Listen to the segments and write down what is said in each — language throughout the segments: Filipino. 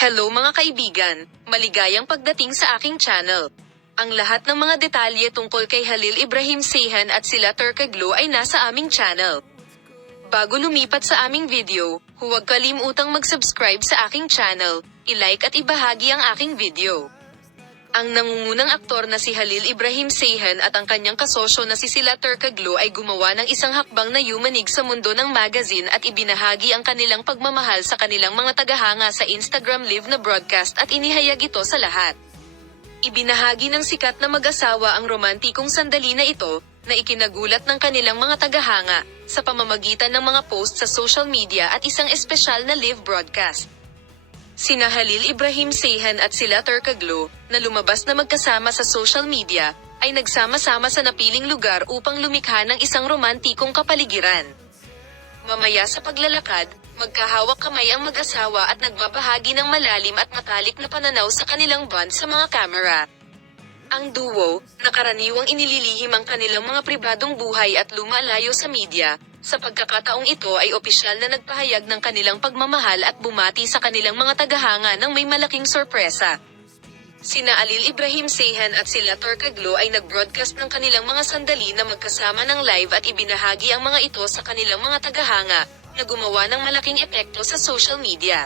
Hello mga kaibigan, maligayang pagdating sa aking channel. Ang lahat ng mga detalye tungkol kay Halil Ibrahim Ceyhan at sila Turkoglu ay nasa aming channel. Bago lumipat sa aming video, huwag kalimutang mag-subscribe sa aking channel, i-like at ibahagi ang aking video. Ang nangungunang aktor na si Halil Ibrahim Ceyhan at ang kanyang kasosyo na si sila Turkoglu ay gumawa ng isang hakbang na yumanig sa mundo ng magazine at ibinahagi ang kanilang pagmamahal sa kanilang mga tagahanga sa Instagram live na broadcast at inihayag ito sa lahat. Ibinahagi ng sikat na mag-asawa ang romantikong sandali na ito, na ikinagulat ng kanilang mga tagahanga, sa pamamagitan ng mga post sa social media at isang espesyal na live broadcast. Sina Halil Ibrahim Ceyhan at sila Turkoglu, na lumabas na magkasama sa social media, ay nagsama-sama sa napiling lugar upang lumikha ng isang romantikong kapaligiran. Mamaya sa paglalakad, magkahawak kamay ang mag-asawa at nagbabahagi ng malalim at matalik na pananaw sa kanilang bond sa mga kamera. Ang duo, na karaniwang inililihim ang kanilang mga pribadong buhay at lumalayo sa media, sa pagkakataong ito ay opisyal na nagpahayag ng kanilang pagmamahal at bumati sa kanilang mga tagahanga ng may malaking sorpresa. Sina Halil Ibrahim Ceyhan at sila Turkoglu ay nag-broadcast ng kanilang mga sandali na magkasama ng live at ibinahagi ang mga ito sa kanilang mga tagahanga, na gumawa ng malaking epekto sa social media.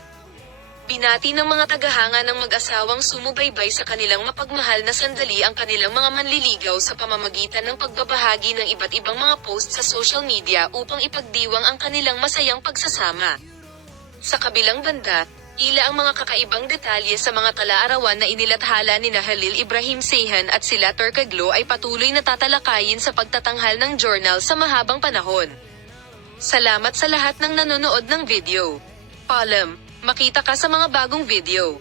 Binati ng mga tagahanga ng mag-asawang sumubaybay sa kanilang mapagmahal na sandali ang kanilang mga manliligaw sa pamamagitan ng pagbabahagi ng iba't ibang mga post sa social media upang ipagdiwang ang kanilang masayang pagsasama. Sa kabilang banda, tila ang mga kakaibang detalye sa mga tala-arawan na inilathala ni Halil Ibrahim Ceyhan at sila Turkoglu ay patuloy na tatalakayin sa pagtatanghal ng journal sa mahabang panahon. Salamat sa lahat ng nanonood ng video. Paalam! Makita ka sa mga bagong video.